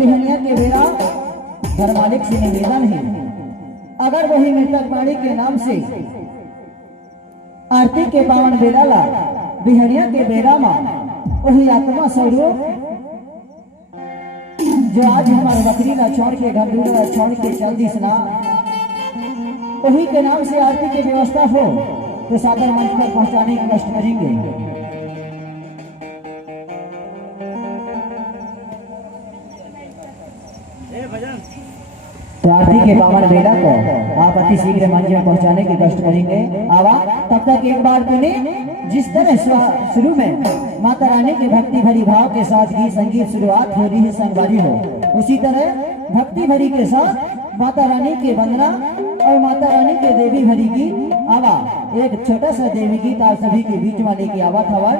बिहनिया के बेरा घर मालिक से निवेदन है, अगर वही मृतक प्राणी के नाम से आरती के पावन बेरा ला बिहनिया के बेरा में वही आत्मा स्वरूप जो आज हमारे बकरी ना छोड़ के घंटूड़ा छोड़ के चल दिसना वही के नाम से आरती की व्यवस्था हो तो सागर मंच पर पहुंचाने की कष्ट करेंगे। तो आरती के पावन बेला को आप अति शीघ्र मंच में पहुंचाने की कष्ट करेंगे। आवा तब तक एक बार पुणे जिस तरह शुरू में माता रानी के भक्ति भरी भाव के साथ गीत संगीत शुरुआत हो रही है संगवारी हो, उसी तरह भक्ति भरी के साथ माता रानी के वंदना और माता रानी के देवी भरी की आवा एक छोटा सा देवी गीत आप सभी के बीच में लेके आवा खबर